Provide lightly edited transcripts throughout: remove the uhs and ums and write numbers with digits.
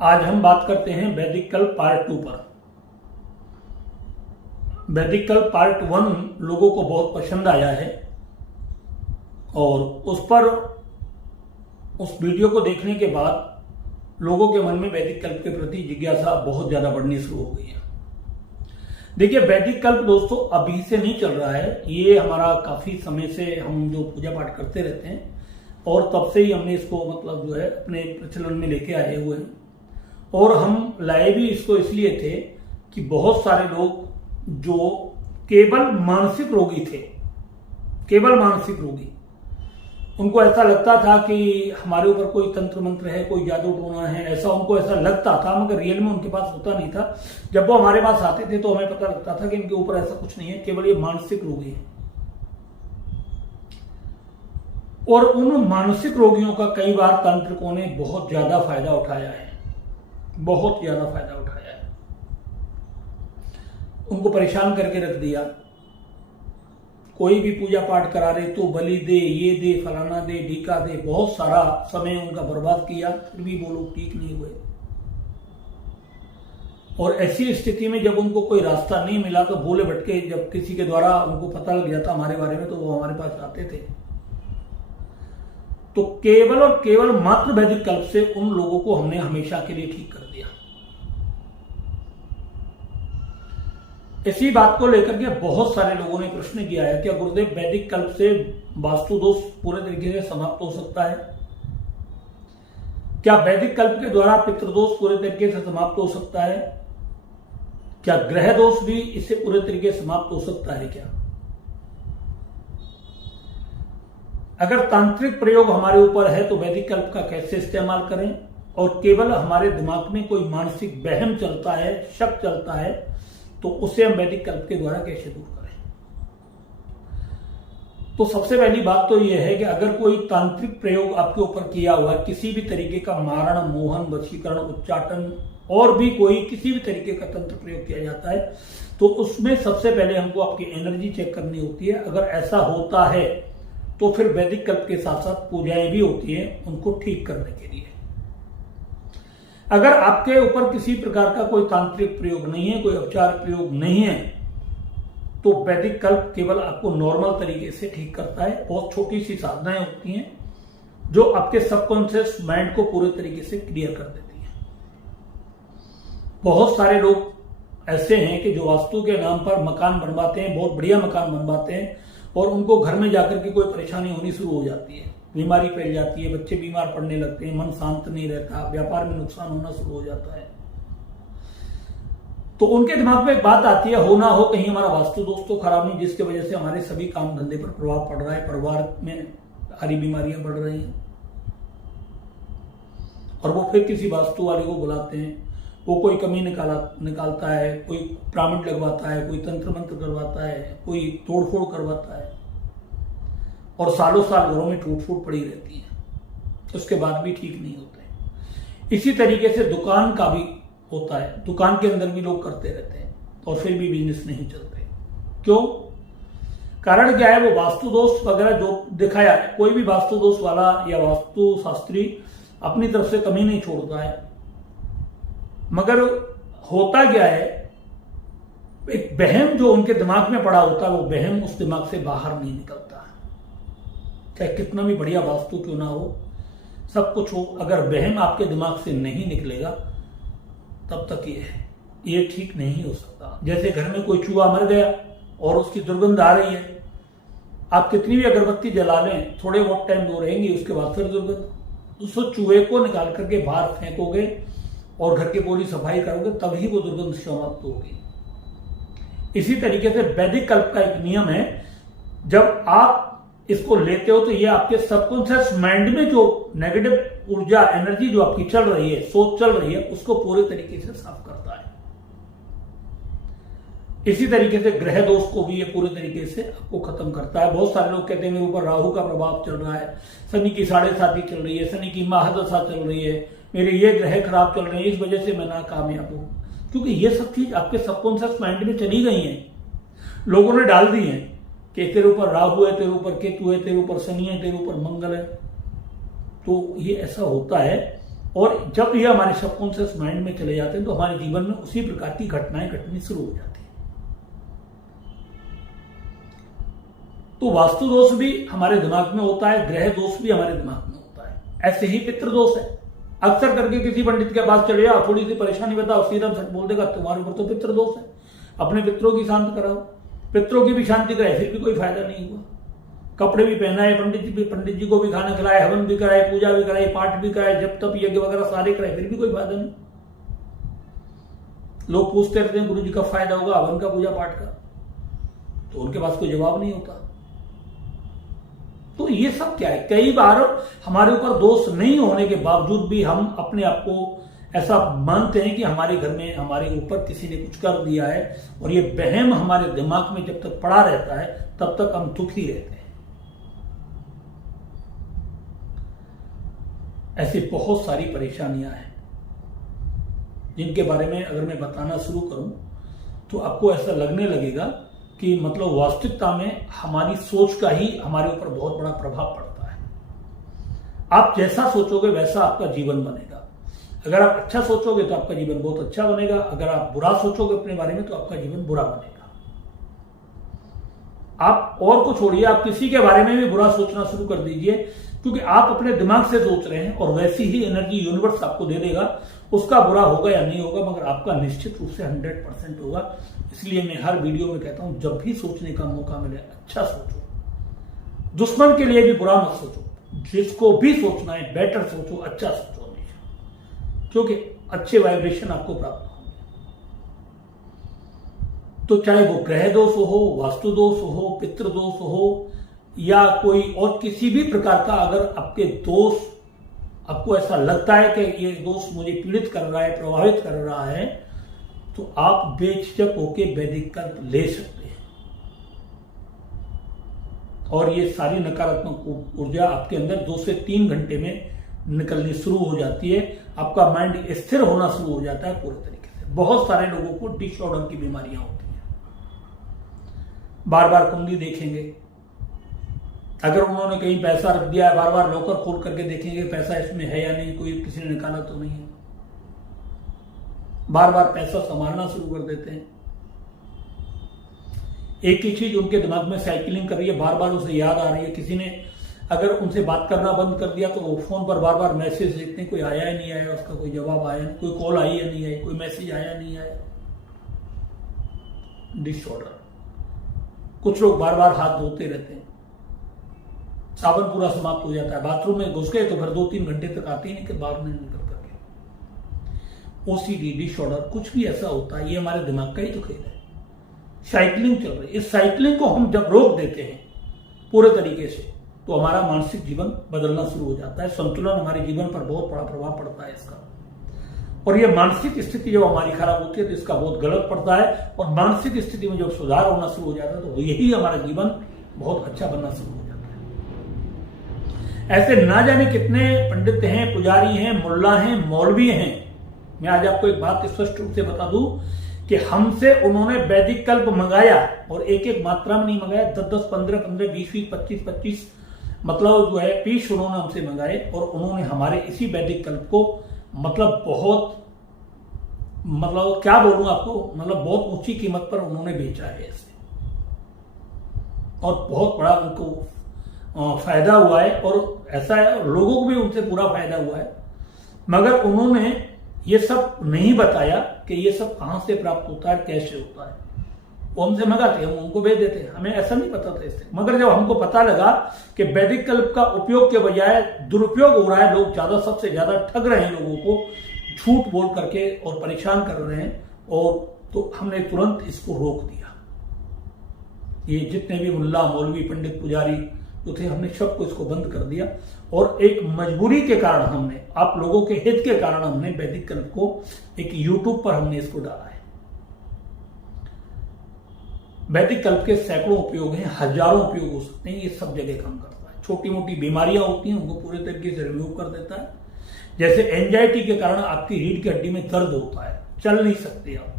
आज हम बात करते हैं वैदिक कल्प पार्ट 2 पर। वैदिक कल्प पार्ट 1 लोगों को बहुत पसंद आया है और उस वीडियो को देखने के बाद लोगों के मन में वैदिक कल्प के प्रति जिज्ञासा बहुत ज्यादा बढ़नी शुरू हो गई है। देखिए, वैदिक कल्प दोस्तों अभी से नहीं चल रहा है, ये हमारा काफी समय से हम जो पूजा पाठ करते रहते हैं और तब से ही हमने इसको अपने प्रचलन में लेके आए हुए हैं। और हम लाए भी इसको इसलिए थे कि बहुत सारे लोग जो केवल मानसिक रोगी थे, केवल मानसिक रोगी, उनको ऐसा लगता था कि हमारे ऊपर कोई तंत्र मंत्र है, कोई जादू टोना है, ऐसा लगता था, मगर रियल में उनके पास होता नहीं था। जब वो हमारे पास आते थे तो हमें पता लगता था कि इनके ऊपर ऐसा कुछ नहीं है, केवल ये मानसिक रोगी है। और उन मानसिक रोगियों का कई बार तांत्रिकों ने बहुत ज्यादा फायदा उठाया है, बहुत ज्यादा फायदा उठाया है, उनको परेशान करके रख दिया। कोई भी पूजा पाठ करा रहे तो बलि दे, ये दे, फलाना दे, ढीका दे, बहुत सारा समय उनका बर्बाद किया, फिर भी वो लोग ठीक नहीं हुए। और ऐसी स्थिति में जब उनको कोई रास्ता नहीं मिला तो भोले भटके, जब किसी के द्वारा उनको पता लग जाता हमारे बारे में तो वो हमारे पास आते थे। तो केवल और केवल मात्र वैदिक कल्प से उन लोगों को हमने हमेशा के लिए ठीक कर दिया। इसी बात को लेकर के बहुत सारे लोगों ने प्रश्न किया है, क्या गुरुदेव वैदिक कल्प से वास्तु दोष पूरे तरीके से समाप्त हो सकता है? क्या वैदिक कल्प के द्वारा पितृदोष पूरे तरीके से समाप्त हो सकता है? क्या ग्रह दोष भी इससे पूरे तरीके से समाप्त हो सकता है? क्या अगर तांत्रिक प्रयोग हमारे ऊपर है तो वैदिक कल्प का कैसे इस्तेमाल करें? और केवल हमारे दिमाग में कोई मानसिक वहम चलता है, शक चलता है, तो उसे हम वैदिक कल्प के द्वारा कैसे दूर करें? तो सबसे पहली बात तो यह है कि अगर कोई तांत्रिक प्रयोग आपके ऊपर किया हुआ है, किसी भी तरीके का मारण, मोहन, वशीकरण, उच्चाटन और भी कोई किसी भी तरीके का तंत्र प्रयोग किया जाता है, तो उसमें सबसे पहले हमको आपकी एनर्जी चेक करनी होती है। अगर ऐसा होता है तो फिर वैदिक कल्प के साथ साथ पूजाएं भी होती हैं उनको ठीक करने के लिए। अगर आपके ऊपर किसी प्रकार का कोई तांत्रिक प्रयोग नहीं है, कोई उपचार प्रयोग नहीं है, तो वैदिक कल्प केवल आपको नॉर्मल तरीके से ठीक करता है। बहुत छोटी सी साधनाएं होती हैं जो आपके सबकॉन्शियस माइंड को पूरे तरीके से क्लियर कर देती हैं। बहुत सारे लोग ऐसे हैं कि जो वास्तु के नाम पर मकान बनवाते हैं, बहुत बढ़िया मकान बनवाते हैं, और उनको घर में जाकर के कोई परेशानी होनी शुरू हो जाती है, बीमारी फैल जाती है, बच्चे बीमार पड़ने लगते हैं, मन शांत नहीं रहता, व्यापार में नुकसान होना शुरू हो जाता है। तो उनके दिमाग में एक बात आती है, हो ना हो कहीं हमारा वास्तु दोष तो खराब नहीं, जिसकी वजह से हमारे सभी काम धंधे पर प्रभाव पड़ रहा है, परिवार में सारी बीमारियां बढ़ रही हैं। और वो फिर किसी वास्तु वाले को बुलाते हैं, वो कोई कमी निकालता है, कोई पिरामिड लगवाता है, कोई तंत्र मंत्र करवाता है, कोई तोड़फोड़ करवाता है, और सालों साल घरों में टूट फूट पड़ी रहती है, उसके बाद भी ठीक नहीं होते। इसी तरीके से दुकान का भी होता है, दुकान के अंदर भी लोग करते रहते हैं और फिर भी बिजनेस नहीं चलते। क्यों? कारण क्या है? वो वास्तु दोष वगैरह जो दिखाया है, कोई भी वास्तु दोष वाला या वास्तु शास्त्री अपनी तरफ से कमी नहीं छोड़ता है, मगर होता क्या है, एक वहम जो उनके दिमाग में पड़ा होता है, वो वहम उस दिमाग से बाहर नहीं निकलता। चाहे कितना भी बढ़िया वास्तु क्यों ना हो, सब कुछ हो, अगर वहम आपके दिमाग से नहीं निकलेगा तब तक ये ठीक नहीं हो सकता। जैसे घर में कोई चूहा मर गया और उसकी दुर्गंध आ रही है, आप कितनी भी अगरबत्ती जला लें, थोड़े बहुत टाइम वो रहेंगी, उसके बाद फिर दुर्गंध। उस चूहे को निकाल करके बाहर फेंकोगे और घर की पूरी सफाई करोगे, तभी वो दुर्गंध समाप्त होगी। इसी तरीके से वैदिक कल्प का एक नियम है, जब आप इसको लेते हो तो ये आपके सबकॉन्शियस माइंड में जो नेगेटिव ऊर्जा, एनर्जी जो आपकी चल रही है, सोच चल रही है, उसको पूरे तरीके से साफ करता है। इसी तरीके से ग्रह दोष को भी ये पूरे तरीके से आपको खत्म करता है। बहुत सारे लोग कहते हैं मेरे ऊपर राहु का प्रभाव चल रहा है, शनि की 7.5 चल रही है, शनि की महादशा चल रही है, मेरे ये ग्रह खराब चल रहे हैं, इस वजह से मैं नाकामयाब हूं। क्योंकि ये सब चीज आपके सबकॉन्शियस माइंड में चली गई हैं, लोगों ने डाल दी हैं कि तेरे ऊपर राहु है, तेरे ऊपर केतु है, तेरे ऊपर शनि है, तेरे ऊपर मंगल है। तो ये ऐसा होता है और जब ये हमारे सबकॉन्शियस माइंड में चले जाते हैं तो हमारे जीवन में उसी प्रकार की घटनाएं घटनी शुरू हो जाती हैं। तो वास्तु दोष भी हमारे दिमाग में होता है, ग्रह दोष भी हमारे दिमाग में होता है। ऐसे ही पितृ दोष है। अक्सर करके किसी पंडित के पास चले जाओ, थोड़ी सी परेशानी बताओ, सीधा सच बोल देगा तुम्हारे ऊपर तो पितृ दोष है, अपने पितरों की शांति कराओ। पितरों की भी शांति कराए, फिर भी कोई फायदा नहीं हुआ। कपड़े भी पहनाए, पंडित जी को भी खाना खिलाए, हवन भी कराए, पूजा भी कराए, पाठ भी कराए, जब तब यज्ञ वगैरह सारे कराए, फिर भी कोई फायदा नहीं। लोग पूछते रहते हैं गुरु जी का फायदा होगा हवन का, पूजा पाठ का, तो उनके पास कोई जवाब नहीं होता। तो ये सब क्या है, कई बार हमारे ऊपर दोष नहीं होने के बावजूद भी हम अपने आप को ऐसा मानते हैं कि हमारे घर में हमारे ऊपर किसी ने कुछ कर दिया है, और ये वहम हमारे दिमाग में जब तक पड़ा रहता है तब तक हम दुखी रहते हैं। ऐसी बहुत सारी परेशानियां हैं जिनके बारे में अगर मैं बताना शुरू करूं तो आपको ऐसा लगने लगेगा कि मतलब वास्तविकता में हमारी सोच का ही हमारे ऊपर बहुत बड़ा प्रभाव पड़ता है। आप जैसा सोचोगे वैसा आपका जीवन बनेगा। अगर आप अच्छा सोचोगे तो आपका जीवन बहुत अच्छा बनेगा, अगर आप बुरा सोचोगे अपने बारे में तो आपका जीवन बुरा बनेगा। आप और को छोड़िए, आप किसी के बारे में भी बुरा सोचना शुरू कर दीजिए, क्योंकि आप अपने दिमाग से सोच रहे हैं और वैसी ही एनर्जी यूनिवर्स आपको दे देगा। उसका बुरा होगा या नहीं होगा, मगर आपका निश्चित रूप से 100% होगा। इसलिए मैं हर वीडियो में कहता हूं, जब भी सोचने का मौका मिले अच्छा सोचो, दुश्मन के लिए भी बुरा मत सोचो, जिसको भी सोचना है बेटर सोचो, अच्छा सोचो हमेशा, क्योंकि अच्छे वाइब्रेशन आपको प्राप्त होंगे। तो चाहे वो ग्रह दोष हो, वास्तु दोष हो, पितृ दोष हो, या कोई और किसी भी प्रकार का अगर आपके दोष, आपको ऐसा लगता है कि ये दोष मुझे पीड़ित कर रहा है, प्रभावित कर रहा है, तो आप बेझिझक होके वैदिक कल्प ले सकते हैं। और ये सारी नकारात्मक ऊर्जा आपके अंदर 2 से 3 घंटे में निकलनी शुरू हो जाती है। आपका माइंड स्थिर होना शुरू हो जाता है पूरे तरीके से। बहुत सारे लोगों को डिसऑर्डर की बीमारियां होती हैं, बार बार कुंडली देखेंगे, अगर उन्होंने कहीं पैसा रख दिया है बार बार लॉकर खोल करके देखेंगे पैसा इसमें है या नहीं, कोई किसी ने निकाला तो नहीं है, बार बार पैसा संभालना शुरू कर देते हैं। एक ही चीज उनके दिमाग में साइकिलिंग कर रही है, बार बार उसे याद आ रही है। किसी ने अगर उनसे बात करना बंद कर दिया तो वो फोन पर बार बार मैसेज देखते हैं, कोई आया या नहीं आया, उसका कोई जवाब आया नहीं, कोई कॉल आई या नहीं आई, कोई मैसेज आया नहीं आया। डिसऑर्डर। कुछ लोग बार बार हाथ धोते रहते हैं, साबुन पूरा समाप्त हो जाता है, बाथरूम में घुस गए तो फिर 2-3 घंटे तक आते ही नहीं कि बाहर नहीं निकल करके। ओसीडी, डिसऑर्डर, कुछ भी ऐसा होता है, ये हमारे दिमाग का ही तो खेल है। साइकिलिंग चल रही है, इस साइकिलिंग को हम जब रोक देते हैं पूरे तरीके से तो हमारा मानसिक जीवन बदलना शुरू हो जाता है। संतुलन हमारे जीवन पर बहुत बड़ा प्रभाव पड़ता है इसका। और ये मानसिक स्थिति जब हमारी खराब होती है तो इसका बहुत गलत पड़ता है। और मानसिक स्थिति में जब सुधार होना शुरू हो जाता है तो यही हमारा जीवन बहुत अच्छा बनना शुरू हो जाता है। ऐसे ना जाने कितने पंडित हैं, पुजारी हैं, मुल्ला हैं, मौलवी हैं। मैं आज आपको एक बात स्पष्ट रूप से बता दूं कि हमसे उन्होंने वैदिक कल्प मंगाया, और एक एक मात्रा में नहीं मंगाया, 10-10, 15-15, 20-20, 25-25 मतलब जो है पीस उन्होंने हमसे मंगाए। और उन्होंने हमारे इसी वैदिक कल्प को मतलब बहुत, मतलब क्या बोलूं आपको, मतलब बहुत ऊंची कीमत पर उन्होंने बेचा है इसे, और बहुत बड़ा उनको फायदा हुआ है। और ऐसा है लोगों को भी उनसे पूरा फायदा हुआ है। मगर उन्होंने ये सब नहीं बताया कि ये सब कहां से प्राप्त होता है, कैसे होता है। वो हमसे मंगाते, हम उनको भेज देते, हमें ऐसा नहीं पता था इससे। मगर जब हमको पता लगा कि वैदिक कल्प का उपयोग के बजाय दुरुपयोग हो रहा है, लोग सबसे ज्यादा ठग रहे हैं लोगों को, झूठ बोल करके और परेशान कर रहे हैं, और तो हमने तुरंत इसको रोक दिया। ये जितने भी मुल्ला, मौलवी, पंडित, पुजारी जो थे, हमने सबको इसको बंद कर दिया। और एक मजबूरी के कारण हमने, आप लोगों के हित के कारण हमने वैदिक कल्प को एक यूट्यूब पर हमने इसको डाला है। वैदिक कल्प के सैकड़ों उपयोग हैं, हजारों उपयोग हो सकते हैं, ये सब जगह काम करता है। छोटी मोटी बीमारियां होती हैं उनको पूरे तरीके से रिमूव कर देता है। जैसे एंजाइटी के कारण आपकी रीढ़ की हड्डी में दर्द होता है, चल नहीं सकते आप,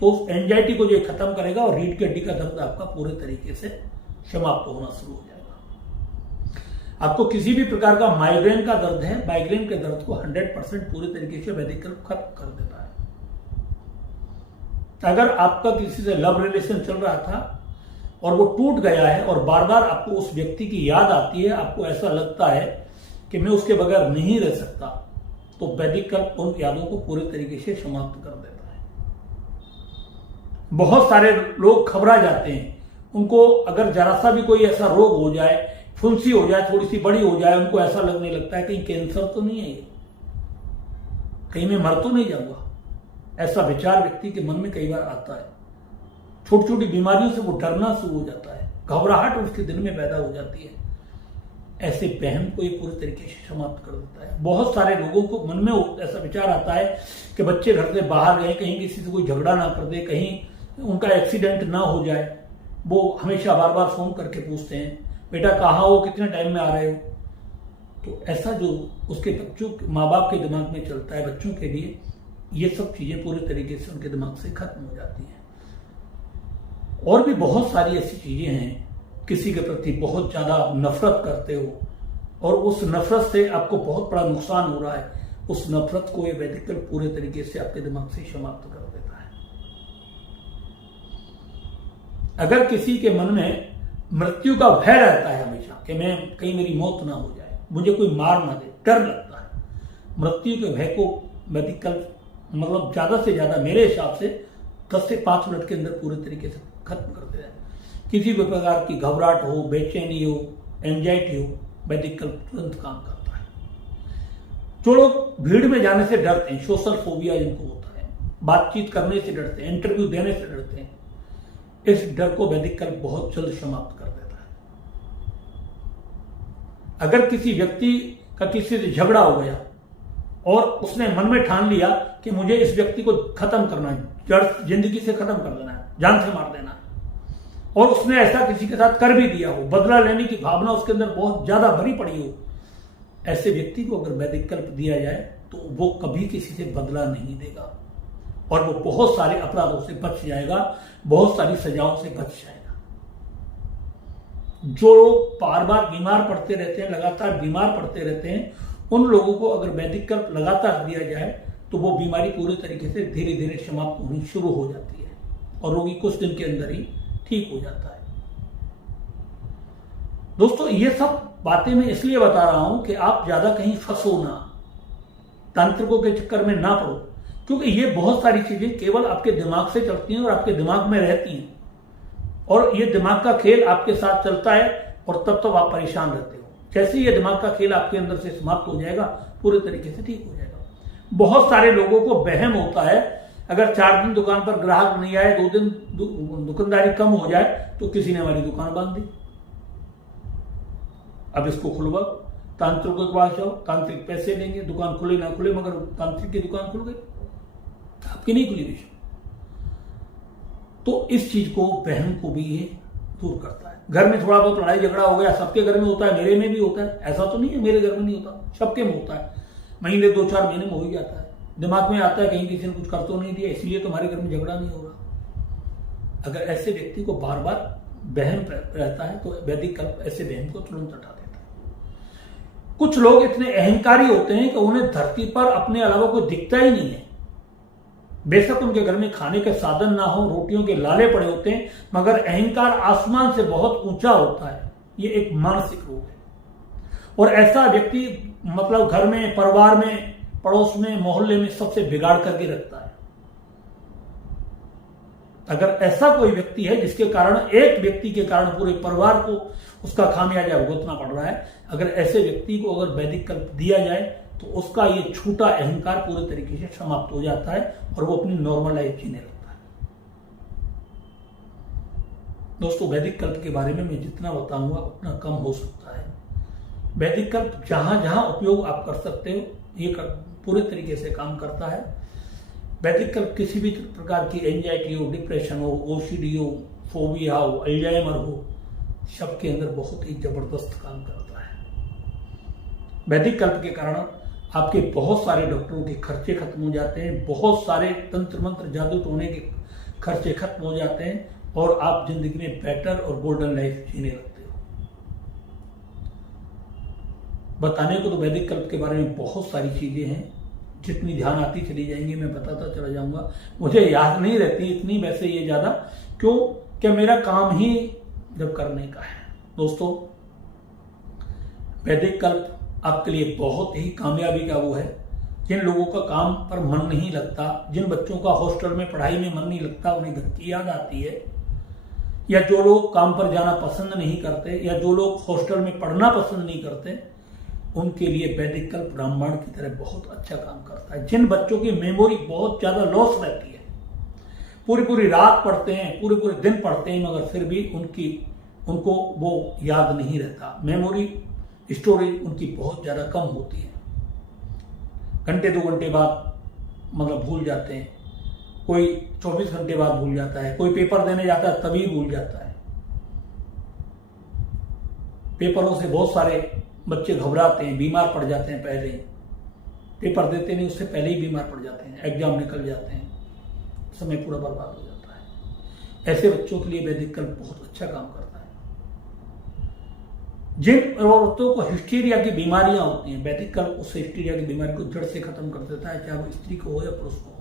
तो उस एंजाइटी को जो खत्म करेगा और रीढ़ की हड्डी का दर्द आपका पूरे तरीके से समाप्त होना शुरू हो जाएगा। आपको किसी भी प्रकार का माइग्रेन का दर्द है, माइग्रेन के दर्द को 100% पूरी तरीके से वैदिक कल्प खत्म कर देता है। अगर आपका किसी से लव रिलेशन चल रहा था और वो टूट गया है और बार बार आपको उस व्यक्ति की याद आती है, आपको ऐसा लगता है कि मैं उसके बगैर नहीं रह सकता, तो वैदिक कल्प उन यादों को पूरी तरीके से समाप्त कर देता है। बहुत सारे लोग घबरा जाते हैं, उनको अगर जरा सा भी कोई ऐसा रोग हो जाए, फुंसी हो जाए, थोड़ी सी बड़ी हो जाए, उनको ऐसा लगने लगता है कहीं कैंसर तो नहीं है ये, कहीं मैं मर तो नहीं जाऊंगा। ऐसा विचार व्यक्ति के मन में कई बार आता है। छोटी छोटी बीमारियों से वो डरना शुरू हो जाता है, घबराहट उसके दिल में पैदा हो जाती है। ऐसे वहम को ये पूरी तरीके से समाप्त कर देता है। बहुत सारे लोगों को मन में ऐसा विचार आता है कि बच्चे घर से बाहर गए, कहीं किसी से कोई झगड़ा ना कर दे, कहीं उनका एक्सीडेंट ना हो जाए। वो हमेशा बार बार फोन करके पूछते हैं, बेटा कहाँ हो, कितने टाइम में आ रहे हो। तो ऐसा जो उसके बच्चों, माँ बाप के दिमाग में चलता है, बच्चों के लिए ये सब चीजें पूरी तरीके से उनके दिमाग से खत्म हो जाती हैं। और भी बहुत सारी ऐसी चीजें हैं, किसी के प्रति बहुत ज्यादा आप नफरत करते हो और उस नफरत से आपको बहुत बड़ा नुकसान हो रहा है, उस नफरत को ये वैदिक कल्प पूरे तरीके से आपके दिमाग से समाप्त कर देता है। अगर किसी के मन में मृत्यु का भय रहता है हमेशा कि मैं कहीं मेरी मौत ना हो जाए, मुझे कोई मार ना दे, डर लगता है, मृत्यु के भय को वैदिक कल्प मतलब ज्यादा से ज्यादा मेरे हिसाब से 10 से 5 मिनट के अंदर पूरे तरीके से खत्म कर देता है। किसी भी प्रकार की घबराहट हो, बेचैनी हो, एंजाइटी हो, वैदिक कल्प तुरंत काम करता है। जो लोग भीड़ में जाने से डरते हैं, सोशल फोबिया जिनको होता है, बातचीत करने से डरते हैं, इंटरव्यू देने से डरते हैं, इस डर को वैदिक कल्प बहुत जल्द समाप्त कर देता है। अगर किसी व्यक्ति का किसी से झगड़ा हो गया और उसने मन में ठान लिया कि मुझे इस व्यक्ति को खत्म करना है, जड़ जिंदगी से खत्म कर देना है, जान से मार देना है, और उसने ऐसा किसी के साथ कर भी दिया हो, बदला लेने की भावना उसके अंदर बहुत ज्यादा भरी पड़ी हो, ऐसे व्यक्ति को अगर वैदिक कल्प दिया जाए तो वो कभी किसी से बदला नहीं देगा और वो बहुत सारे अपराधों से बच जाएगा, बहुत सारी सजाओं से बच जाएगा। जो लोग बार बार बीमार पड़ते रहते हैं, लगातार बीमार पड़ते रहते हैं, उन लोगों को अगर वैदिक कल्प लगातार दिया जाए तो वो बीमारी पूरी तरीके से धीरे धीरे समाप्त होनी शुरू हो जाती है और रोगी कुछ दिन के अंदर ही ठीक हो जाता है। दोस्तों, ये सब बातें मैं इसलिए बता रहा हूं कि आप ज्यादा कहीं फंसो ना, तांत्रिकों के चक्कर में ना पड़ो, क्योंकि ये बहुत सारी चीजें केवल आपके दिमाग से चलती हैं और आपके दिमाग में रहती हैं और ये दिमाग का खेल आपके साथ चलता है और तब तक आप परेशान रहते हो। जैसे ये दिमाग का खेल आपके अंदर से समाप्त हो जाएगा, पूरे तरीके से ठीक हो जाएगा। बहुत सारे लोगों को वहम होता है, अगर 4 दिन दुकान पर ग्राहक नहीं आए, 2 दिन दुकानदारी कम हो जाए तो किसी ने हमारी दुकान बांध दी, अब इसको खुलवाओ, तांत्रिकों के पास जाओ, तांत्रिक पैसे लेंगे, दुकान खुले ना खुले, मगर तांत्रिक की दुकान खुल गई, आपकी नहीं खुली विषय। तो इस चीज को, वहम को भी ये दूर करता है। घर में थोड़ा बहुत लड़ाई झगड़ा हो गया, सबके घर में होता है, मेरे में भी होता है, ऐसा तो नहीं है मेरे घर में नहीं होता, सबके में होता है, महीने 2-4 महीने में हो ही जाता है। दिमाग में आता है कहीं किसी ने कुछ कर तो नहीं दिया, इसलिए तुम्हारे घर में झगड़ा नहीं हो रहा। अगर ऐसे व्यक्ति को बार बार वहम रहता है तो वैदिक कल्प ऐसे वहम को तुरंत हटा देता है। कुछ लोग इतने अहंकारी होते हैं कि उन्हें धरती पर अपने अलावा कोई दिखता ही नहीं है। बेशक उनके घर में खाने के साधन ना हो, रोटियों के लाले पड़े होते हैं, मगर अहंकार आसमान से बहुत ऊंचा होता है। ये एक मानसिक रोग है और ऐसा व्यक्ति मतलब घर में, परिवार में, पड़ोस में, मोहल्ले में सबसे बिगाड़ करके रखता है। अगर ऐसा कोई व्यक्ति है जिसके कारण, एक व्यक्ति के कारण पूरे परिवार को उसका खामियाजा भुगतना पड़ रहा है, अगर ऐसे व्यक्ति को अगर वैदिक कल्प दिया जाए तो उसका ये छूटा अहंकार पूरे तरीके से समाप्त हो जाता है और वो अपनी नॉर्मल लाइफ जीने लगता है। दोस्तों, वैदिक कल्प के बारे में मैं जितना बताऊंगा उतना कम हो सकता है। वैदिक कल्प जहां जहां उपयोग आप कर सकते हो, ये पूरे तरीके से काम करता है। वैदिक कल्प किसी भी प्रकार की एंजाइटी हो, डिप्रेशन हो, ओसीडी हो, फोबिया हो, अल्जाइमर हो, सबके अंदर बहुत ही जबरदस्त काम करता है। वैदिक कल्प के कारण आपके बहुत सारे डॉक्टरों के खर्चे खत्म हो जाते हैं, बहुत सारे तंत्र मंत्र जादू टोने के खर्चे खत्म हो जाते हैं और आप जिंदगी में बेटर और गोल्डन लाइफ जीने लगते हो। बताने को तो वैदिक कल्प के बारे में बहुत सारी चीजें हैं, जितनी ध्यान आती चली जाएंगी मैं बताता चला जाऊंगा। मुझे याद नहीं रहती इतनी, वैसे ये ज्यादा क्यों, क्या मेरा काम ही जब करने का है। दोस्तों, वैदिक कल्प आपके लिए बहुत ही कामयाबी का वो है। जिन लोगों का काम पर मन नहीं लगता, जिन बच्चों का हॉस्टल में पढ़ाई में मन नहीं लगता, उन्हें घर की याद आती है, या जो लोग काम पर जाना पसंद नहीं करते, या जो लोग हॉस्टल में पढ़ना पसंद नहीं करते, उनके लिए वैदिक कल्प रामबाण की तरह बहुत अच्छा काम करता है। जिन बच्चों की मेमोरी बहुत ज्यादा लॉस रहती है, पूरी पूरी रात पढ़ते हैं, पूरे पूरे दिन पढ़ते हैं, मगर फिर भी उनको वो याद नहीं रहता, मेमोरी स्टोरेज उनकी बहुत ज्यादा कम होती है, घंटे 2 घंटे बाद मतलब भूल जाते हैं, कोई 24 घंटे बाद भूल जाता है, कोई पेपर देने जाता है तभी भूल जाता है। पेपरों से बहुत सारे बच्चे घबराते हैं, बीमार पड़ जाते हैं, पहले ही पेपर देते नहीं उससे पहले ही बीमार पड़ जाते हैं, एग्जाम निकल जाते हैं, समय पूरा बर्बाद हो जाता है। ऐसे बच्चों के लिए वैदिक कल्प बहुत अच्छा काम करता है। जिन औरतों को हिस्टीरिया की बीमारियां होती हैं, वैदिक कल्प उस हिस्टीरिया की बीमारी को जड़ से खत्म कर देता है, चाहे वो स्त्री को हो या पुरुष को हो।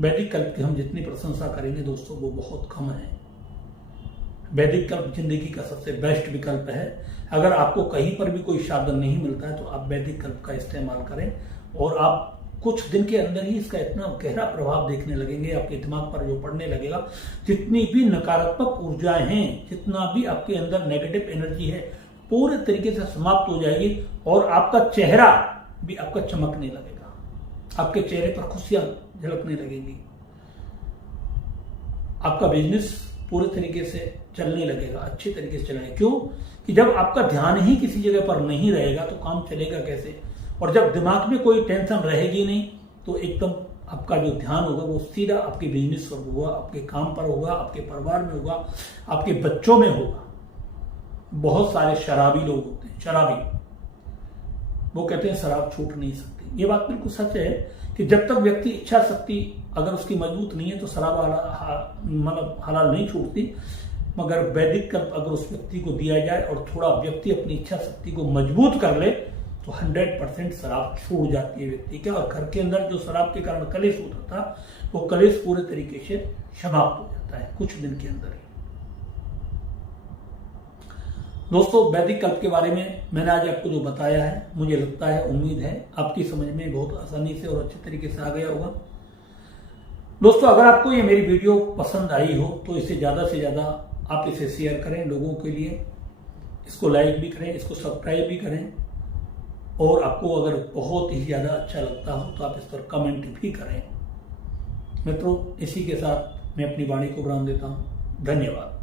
वैदिक कल्प की हम जितनी प्रशंसा करेंगे दोस्तों वो बहुत कम है। वैदिक कल्प जिंदगी का सबसे बेस्ट विकल्प है। अगर आपको कहीं पर भी कोई साधन नहीं मिलता है तो आप वैदिक कल्प का इस्तेमाल करें, और आप कुछ दिन के अंदर ही इसका इतना गहरा प्रभाव देखने लगेंगे आपके दिमाग पर, जो पड़ने लगेगा। जितनी भी नकारात्मक ऊर्जाएं हैं, जितना भी आपके अंदर नेगेटिव एनर्जी है, पूरे तरीके से समाप्त हो जाएगी, और आपका चेहरा भी आपका चमकने लगेगा, आपके चेहरे पर खुशियां झलकने लगेगी, आपका बिजनेस पूरे तरीके से चलने लगेगा, अच्छे तरीके से चलेगा। क्यों कि जब आपका ध्यान ही किसी जगह पर नहीं रहेगा तो काम चलेगा कैसे, और जब दिमाग में कोई टेंशन रहेगी नहीं तो एकदम आपका जो ध्यान होगा वो सीधा आपके बिजनेस पर होगा, आपके काम पर होगा, आपके परिवार में होगा, आपके बच्चों में होगा। बहुत सारे शराबी लोग होते हैं, शराबी, वो कहते हैं शराब छूट नहीं सकती। ये बात बिल्कुल सच है कि जब तक व्यक्ति इच्छा शक्ति अगर उसकी मजबूत नहीं है तो शराब मतलब हलाल नहीं छूटती। मगर वैदिक कल्प अगर उस व्यक्ति को दिया जाए और थोड़ा व्यक्ति अपनी इच्छा शक्ति को मजबूत कर ले तो 100% शराब छूट जाती है व्यक्ति का, और घर के अंदर जो शराब के कारण कलेश होता था वो कलेश पूरे तरीके से समाप्त हो जाता है कुछ दिन के अंदर ही। दोस्तों, वैदिक कल्प के बारे में मैंने आज आपको जो बताया है, मुझे लगता है, उम्मीद है आपकी समझ में बहुत आसानी से और अच्छे तरीके से आ गया होगा। दोस्तों, अगर आपको ये मेरी वीडियो पसंद आई हो तो इसे ज्यादा से ज्यादा आप इसे शेयर करें लोगों के लिए, इसको लाइक भी करें, इसको सब्सक्राइब भी करें, और आपको अगर बहुत ही ज्यादा अच्छा लगता हो तो आप इस पर कमेंट भी करें। मित्रों, इसी के साथ मैं अपनी वाणी को विराम देता हूं। धन्यवाद।